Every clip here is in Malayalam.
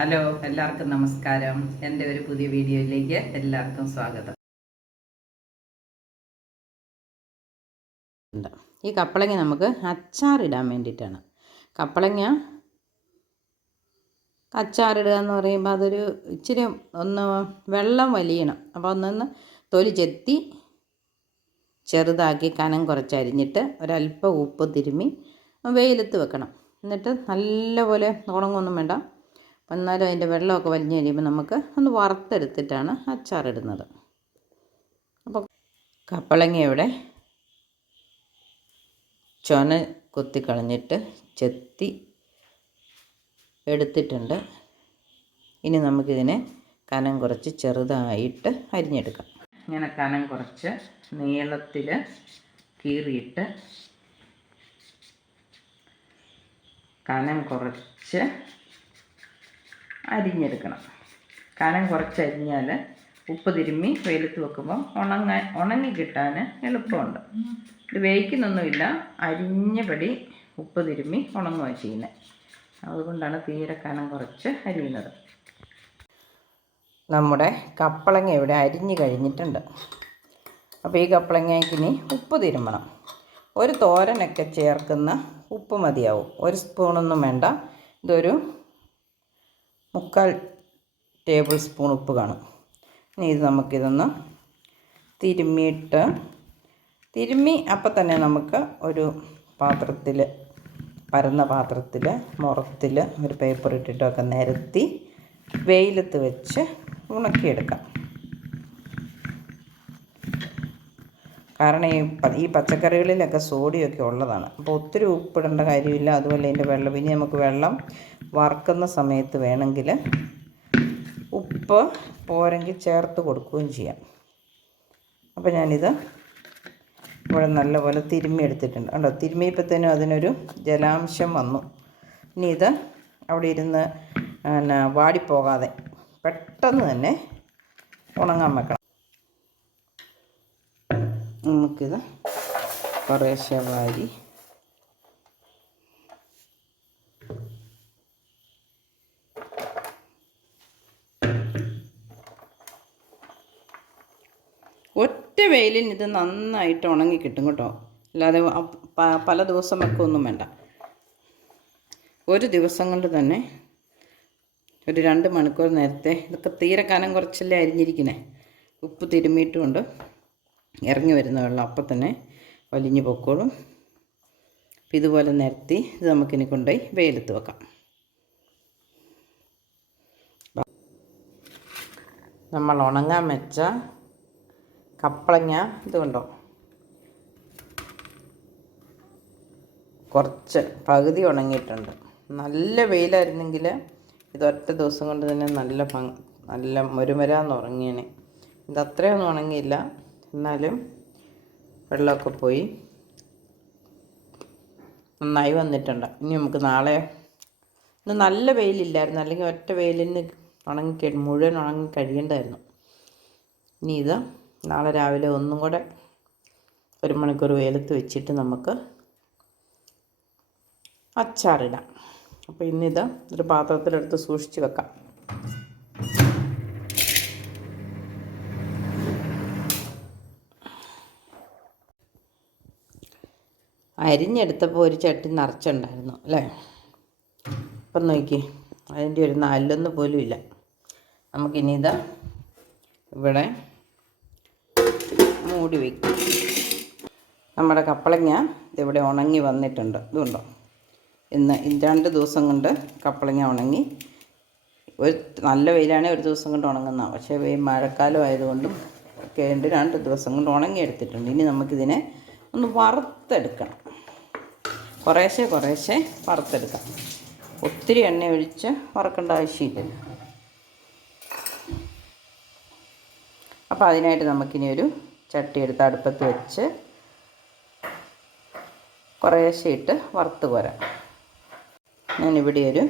ഹലോ, എല്ലാവർക്കും നമസ്കാരം. എൻ്റെ ഒരു പുതിയ വീഡിയോയിലേക്ക് എല്ലാവർക്കും സ്വാഗതം. ഈ കപ്പളങ്ങ നമുക്ക് അച്ചാറിടാൻ വേണ്ടിയിട്ടാണ്. കപ്പളങ്ങ അച്ചാറിടുക എന്ന് പറയുമ്പോൾ അതൊരു ഇച്ചിരി ഒന്ന് വെള്ളം വലിയണം. അപ്പോൾ ഒന്നൊന്ന് തൊലി ചെത്തി ചെറുതാക്കി കനം കുറച്ചരിഞ്ഞിട്ട് ഒരല്പം ഉപ്പ് തിരുമ്മി വെയിലത്ത് വെക്കണം. എന്നിട്ട് നല്ലപോലെ ഉണങ്ങൊന്നും വേണ്ട. എന്നാലും അതിൻ്റെ വെള്ളമൊക്കെ വലിഞ്ഞ് കഴിയുമ്പോൾ നമുക്ക് ഒന്ന് വറുത്തെടുത്തിട്ടാണ് അച്ചാറിടുന്നത്. അപ്പോൾ കപ്പളങ്ങയുടെ ചൊന കൊത്തിക്കളഞ്ഞിട്ട് ചെത്തി എടുത്തിട്ടുണ്ട്. ഇനി നമുക്കിതിനെ കനം കുറച്ച് ചെറുതായിട്ട് അരിഞ്ഞെടുക്കാം. ഇങ്ങനെ കനം കുറച്ച് നീളത്തിൽ കീറിയിട്ട് കനം കുറച്ച് അരിഞ്ഞെടുക്കണം. കനം കുറച്ച് അരിഞ്ഞാൽ ഉപ്പ് തിരുമ്മി വെയിലത്ത് വെക്കുമ്പോൾ ഉണങ്ങി കിട്ടാൻ എളുപ്പമുണ്ട്. ഇത് വേവിക്കുന്നൊന്നുമില്ല, അരിഞ്ഞപടി ഉപ്പ് തിരുമ്മി ഉണങ്ങുക ചെയ്യുന്നത്. അതുകൊണ്ടാണ് തീരെ കനം കുറച്ച് അരിയുന്നത്. നമ്മുടെ കപ്പളങ്ങ ഇവിടെ അരിഞ്ഞ് കഴിഞ്ഞിട്ടുണ്ട്. അപ്പോൾ ഈ കപ്പളങ്ങയ്ക്കിനി ഉപ്പ് തിരുമ്മണം. ഒരു തോരനൊക്കെ ചേർക്കുന്ന ഉപ്പ് മതിയാവും. ഒരു സ്പൂണൊന്നും വേണ്ട. ഇതൊരു 3/4 ടേബിൾ സ്പൂൺ ഉപ്പ് കാണും. ഇനി ഇത് നമുക്കിതൊന്ന് തിരുമ്മി അപ്പം തന്നെ നമുക്ക് ഒരു പാത്രത്തിൽ, പരന്ന പാത്രത്തിൽ മുറത്തിൽ ഒരു പേപ്പർ ഇട്ടിട്ടൊക്കെ നിരത്തി വെയിലത്ത് വെച്ച് ഉണക്കിയെടുക്കാം. കാരണം ഈ പച്ചക്കറികളിലൊക്കെ സോഡിയമൊക്കെ ഉള്ളതാണ്. അപ്പോൾ ഒത്തിരി ഉപ്പിടേണ്ട കാര്യമില്ല. അതുപോലെ അതിൻ്റെ വെള്ളം, ഇനി നമുക്ക് വെള്ളം വറുക്കുന്ന സമയത്ത് വേണമെങ്കിൽ ഉപ്പ് പോരെങ്കിൽ ചേർത്ത് കൊടുക്കുകയും ചെയ്യാം. അപ്പോൾ ഞാനിത് ഇവിടെ നല്ലപോലെ തിരുമ്മി എടുത്തിട്ടുണ്ട്. കണ്ടോ, തിരുമ്മിയപ്പോഴത്തേനും അതിനൊരു ജലാംശം വന്നു. ഇനി ഇത് അവിടെ ഇരുന്ന് വാടിപ്പോകാതെ പെട്ടെന്ന് തന്നെ ഉണങ്ങാൻ വെക്കണം. നമുക്കിത് കുറേശ്ശെ വാരി ഒറ്റ വെയിലിന് ഇത് നന്നായിട്ട് ഉണങ്ങി കിട്ടും കേട്ടോ. അല്ലാതെ പല ദിവസം വെക്കൊന്നും വേണ്ട. ഒരു ദിവസം കൊണ്ട് തന്നെ ഒരു 2 മണിക്കൂർ നേരത്തെ, ഇതൊക്കെ തീരെ കനം കുറച്ചല്ലേ അരിഞ്ഞിരിക്കണേ. ഉപ്പ് തിരുമ്മിയിട്ടുകൊണ്ട് ഇറങ്ങി വരുന്ന വെള്ളം അപ്പം തന്നെ വലിഞ്ഞു പൊക്കോളും. അപ്പം ഇതുപോലെ നിരത്തി ഇത് നമുക്കിനി കൊണ്ടുപോയി വെയിലത്ത് വെക്കാം. നമ്മൾ ഉണങ്ങാൻ വെച്ച കപ്പളങ്ങ ഇതുകൊണ്ടോ കുറച്ച് പകുതി ഉണങ്ങിയിട്ടുണ്ട്. നല്ല വെയിലായിരുന്നെങ്കിൽ ഇതൊറ്റ ദിവസം കൊണ്ട് തന്നെ നല്ല മുരുമരാന്ന് ഉണങ്ങിയേനെ. ഇത് അത്രയൊന്നും ഉണങ്ങിയില്ല, എന്നാലും വെള്ളമൊക്കെ പോയി നന്നായി വന്നിട്ടുണ്ട്. ഇനി നമുക്ക് നാളെ, ഇന്ന് നല്ല വെയിലില്ലായിരുന്നു, അല്ലെങ്കിൽ ഒറ്റ വെയിലിന് മുഴുവൻ ഉണങ്ങി കഴിയേണ്ടായിരുന്നു. ഇനി ഇത് നാളെ രാവിലെ ഒന്നും കൂടെ 1 മണിക്കൂർ വെയിലത്ത് വെച്ചിട്ട് നമുക്ക് അച്ചാറിടാം. അപ്പോൾ ഇന്നിത് ഒരു പാത്രത്തിലെടുത്ത് സൂക്ഷിച്ച് വെക്കാം. അരിഞ്ഞെടുത്തപ്പോൾ ഒരു ചട്ടി നിറച്ചുണ്ടായിരുന്നു അല്ലേ. അപ്പം നോക്കി, അതിൻ്റെ ഒരു 4 പോലും ഇല്ല. നമുക്കിനി ഇത് ഇവിടെ മൂടി വയ്ക്കും. നമ്മുടെ കപ്പളങ്ങ ഇതിവിടെ ഉണങ്ങി വന്നിട്ടുണ്ട്. ഇതുണ്ടോ, ഇന്ന് 2 ദിവസം കൊണ്ട് കപ്പളങ്ങ ഉണങ്ങി. നല്ല വെയിലാണെങ്കിൽ ഒരു ദിവസം കൊണ്ട് ഉണങ്ങുന്നതാണ്. പക്ഷേ മഴക്കാലം ആയതുകൊണ്ടും ഒക്കെ 2 ദിവസം കൊണ്ട് ഉണങ്ങിയെടുത്തിട്ടുണ്ട്. ഇനി നമുക്കിതിനെ ഒന്ന് വറുത്തെടുക്കണം. കുറേശ്ശെ വറുത്തെടുക്കാം. ഒത്തിരി എണ്ണ ഒഴിച്ച് വറുക്കേണ്ട ആവശ്യമില്ല. അപ്പോൾ അതിനായിട്ട് നമുക്കിനി ഒരു ചട്ടി എടുത്ത് അടുപ്പത്ത് വെച്ച് കുറേശ്ശെ ഇട്ട് വറുത്ത് കോരാം. ഞാനിവിടെ ഒരു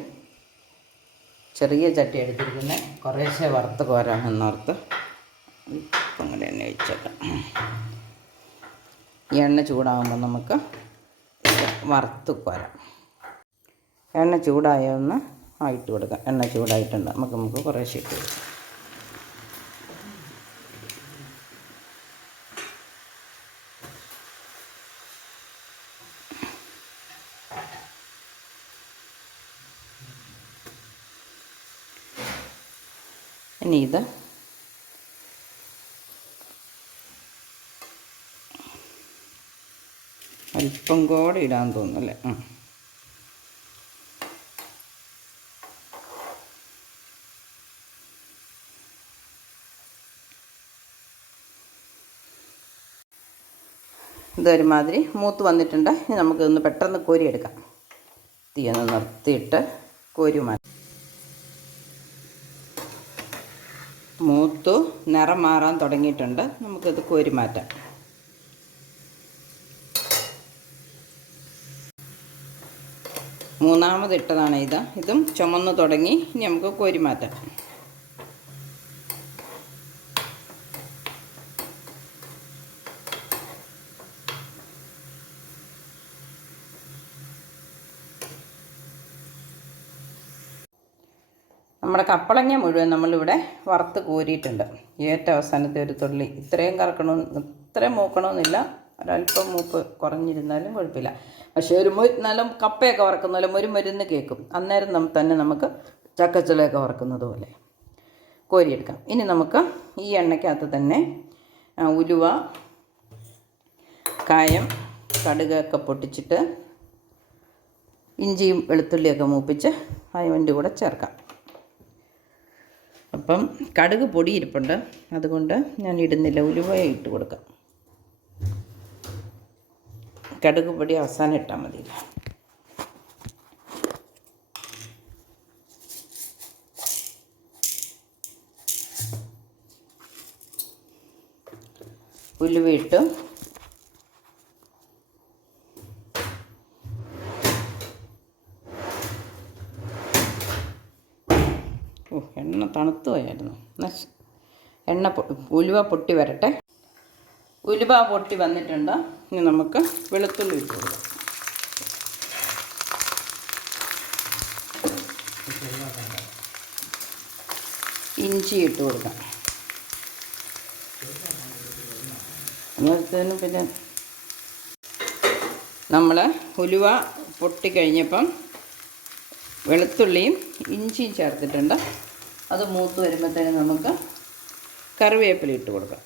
ചെറിയ ചട്ടി എടുത്തിരിക്കുന്നത് കുറേശ്ശെ വറുത്ത് കോരാം എന്നോർത്ത് ഇപ്പം കൂടെ എണ്ണ ഒഴിച്ചേക്കാം. ഈ എണ്ണ ചൂടാകുമ്പോൾ നമുക്ക് വറുത്ത് കോരാം. എണ്ണ ചൂടായൊന്ന് ഇട്ട് കൊടുക്കാം. എണ്ണ ചൂടായിട്ടുണ്ട്, നമുക്ക് കുറേശ്ശെ ഇട്ട് കൊടുക്കാം. ഇനി ഇത് അല്പം കൂടെ ഇടാൻ തോന്നുന്നല്ലേ. ഇതൊരുമാതിരി മൂത്ത് വന്നിട്ടുണ്ട്. ഇനി നമുക്കിതൊന്ന് പെട്ടെന്ന് കോരിയെടുക്കാം. തീയൊന്ന് നിർത്തിയിട്ട് കോരി മാറ്റാം. മൂത്തു നിറം മാറാൻ തുടങ്ങിയിട്ടുണ്ട്. നമുക്കിത് കോരി മാറ്റാം. മൂന്നാമതിട്ടതാണ് ഇതും ചുമന്ന് തുടങ്ങി. ഇനി നമുക്ക് കോരി മാറ്റാം. നമ്മുടെ കപ്പളങ്ങ മുഴുവൻ നമ്മളിവിടെ വറുത്ത് കോരിയിട്ടുണ്ട്. ഏറ്റവും അവസാനത്തെ ഒരു തുള്ളി. ഇത്രയും മൂക്കണമെന്നില്ല, ഒരല്പം മൂപ്പ് കുറഞ്ഞിരുന്നാലും കുഴപ്പമില്ല. പക്ഷേ ഒരു നല്ല കപ്പയൊക്കെ വറക്കുന്ന പോലെ മരുന്ന് കേൾക്കും. അന്നേരം തന്നെ നമുക്ക് ചക്കച്ചുളയൊക്കെ വറക്കുന്നത് പോലെ കോരിയെടുക്കാം. ഇനി നമുക്ക് ഈ എണ്ണയ്ക്കകത്ത് തന്നെ ഉലുവ, കായം, കടുകൊക്കെ പൊട്ടിച്ചിട്ട് ഇഞ്ചിയും വെളുത്തുള്ളിയൊക്കെ മൂപ്പിച്ച് അതിൻ്റെ കൂടെ ചേർക്കാം. അപ്പം കടുക് പൊടി ഇരിപ്പുണ്ട്, അതുകൊണ്ട് ഞാൻ ഇടുന്നില്ല. ഉലുവ ഇട്ട് കൊടുക്കാം. കടുക് പൊടി അവസാനം ഇട്ടാൽ മതിയില്ല. ഉലുവ ഇട്ട് എണ്ണ തണുത്തു പോയായിരുന്നു. ഉലുവ പൊട്ടി വരട്ടെ. ഉലുവ പൊട്ടി വന്നിട്ടുണ്ട്. ഇനി നമുക്ക് വെളുത്തുള്ളി ഇട്ട് കൊടുക്കാം. ഇഞ്ചി ഇട്ട് കൊടുക്കാം. അന്നേരത്തേനും പിന്നെ നമ്മൾ ഉലുവ പൊട്ടിക്കഴിഞ്ഞപ്പം വെളുത്തുള്ളിയും ഇഞ്ചിയും ചേർത്തിട്ടുണ്ട്. അത് മൂത്ത് വരുമ്പോഴത്തേനും നമുക്ക് കറിവേപ്പില ഇട്ട് കൊടുക്കാം.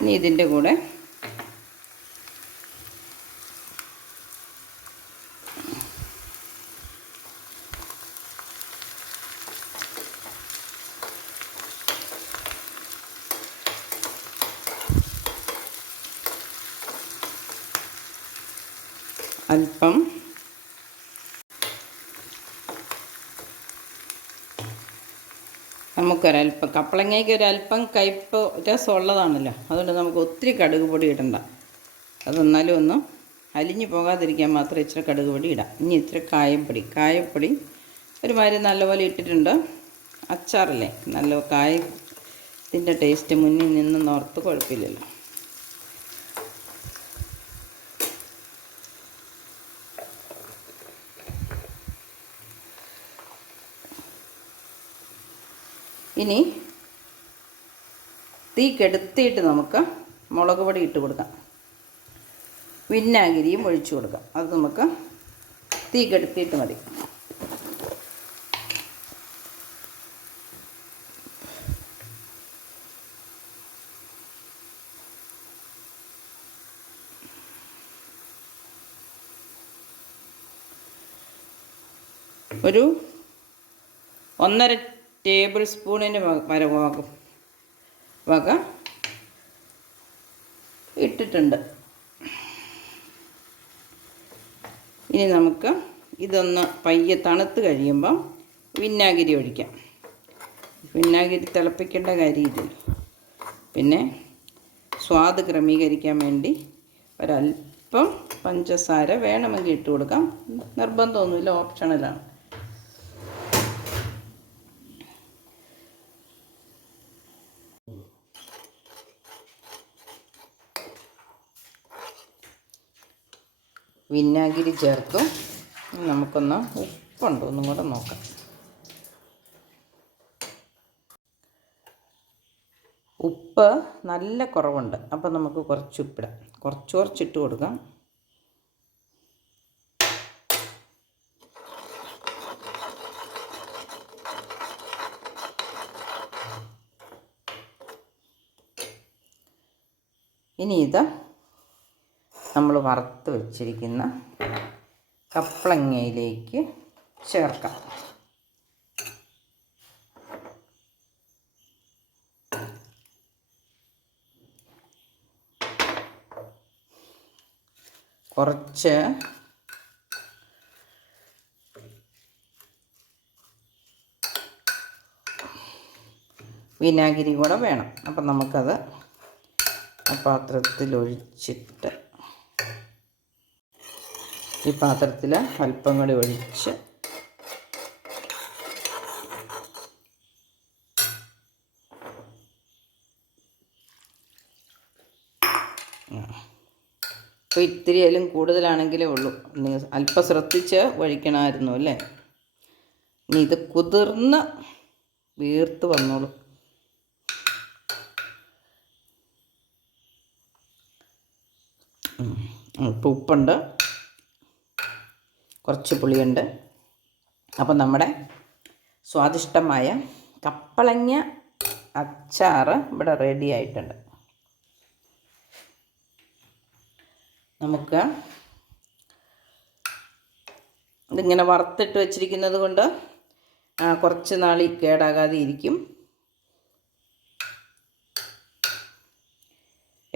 ഇനി ഇതിൻ്റെ കൂടെ അല്പം നമുക്കൊരല്പം കപ്പളങ്ങയ്ക്ക് ഒരല്പം കയ്പ്പ് രസമുള്ളതാണല്ലോ, അതുകൊണ്ട് നമുക്ക് ഒത്തിരി കടുക് പൊടി ഇടണ്ട. അതെന്നാലും ഒന്ന് അലിഞ്ഞു പോകാതിരിക്കാൻ മാത്രം ഇച്ചിരി കടുക് പൊടി ഇടാം. ഇനി ഇച്ചിരി കായപ്പൊടി ഒരുമാതിരി നല്ലപോലെ ഇട്ടിട്ടുണ്ട്. അച്ചാറല്ലേ, നല്ല കായത്തിൻ്റെ ടേസ്റ്റ് മുന്നിൽ നിന്ന് നോർത്ത് കുഴപ്പമില്ലല്ലോ. ഇനി തീ കെടുത്തിയിട്ട് നമുക്ക് മുളക് പൊടി ഇട്ട് കൊടുക്കാം. വിനാഗിരിയും ഒഴിച്ചു കൊടുക്കാം. അത് നമുക്ക് തീ കെടുത്തിയിട്ട് മതി. ഒരു 1.5 ടേബിൾ സ്പൂണിന് വക ഇട്ടിട്ടുണ്ട്. ഇനി നമുക്ക് ഇതൊന്ന് പയ്യെ തണുത്ത് കഴിയുമ്പം വിനാഗിരി ഒഴിക്കാം. വിനാഗിരി തിളപ്പിക്കേണ്ട കാര്യമില്ലല്ലോ. പിന്നെ സ്വാദ് ക്രമീകരിക്കാൻ വേണ്ടി ഒരല്പം പഞ്ചസാര വേണമെങ്കിൽ ഇട്ട് കൊടുക്കാം. നിർബന്ധമൊന്നുമില്ല, ഓപ്ഷണലാണ്. വിനാഗിരി ചേർത്തു. നമുക്കൊന്ന് ഉപ്പുണ്ടോ ഒന്നും കൂടെ നോക്കാം. ഉപ്പ് നല്ല കുറവുണ്ട്. അപ്പോൾ നമുക്ക് കുറച്ച് ഉപ്പിടാം. കുറച്ചിട്ട് കൊടുക്കാം. ഇനി ഇത് നമ്മൾ വറുത്ത് വെച്ചിരിക്കുന്ന കപ്ലങ്ങയിലേക്ക് ചേർക്കാം. കുറച്ച് വിനാഗിരി കൂടെ വേണം. അപ്പം നമുക്കത് പാത്രത്തിൽ ഒഴിച്ചിട്ട് ഈ പാത്രത്തിൽ അല്പം കൂടി ഒഴിച്ച് അപ്പോൾ ഇത്തിരിയായാലും കൂടുതലാണെങ്കിലേ ഉള്ളൂ. അല്പം ശ്രദ്ധിച്ച് ഒഴിക്കണമായിരുന്നു അല്ലേ. ഇനി ഇത് കുതിർന്ന് വീർത്ത് വന്നോളൂ. ഇപ്പോൾ ഉപ്പുണ്ട്, കുറച്ച് പുളിയുണ്ട്. അപ്പം നമ്മുടെ സ്വാദിഷ്ടമായ കപ്പളങ്ങ അച്ചാർ ഇവിടെ റെഡി ആയിട്ടുണ്ട്. നമുക്ക് ഇതിങ്ങനെ വറുത്തിട്ട് വെച്ചിരിക്കുന്നത് കൊണ്ട് കുറച്ച് നാൾ കേടാകാതെ ഇരിക്കും.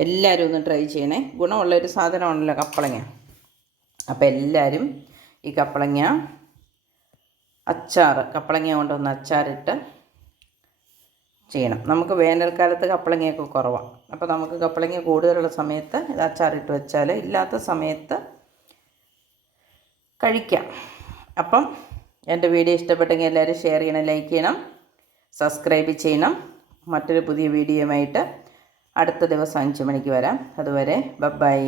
എല്ലാവരും ഒന്ന് ട്രൈ ചെയ്യണേ. ഗുണമുള്ളൊരു സാധനമാണല്ലോ കപ്പളങ്ങ. അപ്പോൾ എല്ലാവരും ഈ കപ്പളങ്ങ കൊണ്ടൊന്ന് അച്ചാറിട്ട് ചെയ്യണം. നമുക്ക് വേനൽക്കാലത്ത് കപ്പളങ്ങയൊക്കെ കുറവാണ്. അപ്പോൾ നമുക്ക് കപ്പളങ്ങ കൂടുതലുള്ള സമയത്ത് ഇത് അച്ചാറിട്ട് വെച്ചാൽ ഇല്ലാത്ത സമയത്ത് കഴിക്കാം. അപ്പം എൻ്റെ വീഡിയോ ഇഷ്ടപ്പെട്ടെങ്കിൽ എല്ലാവരും ഷെയർ ചെയ്യണം, ലൈക്ക് ചെയ്യണം, സബ്സ്ക്രൈബ് ചെയ്യണം. മറ്റൊരു പുതിയ വീഡിയോയുമായിട്ട് അടുത്ത ദിവസം 5 മണിക്ക് വരാം. അതുവരെ ബൈ.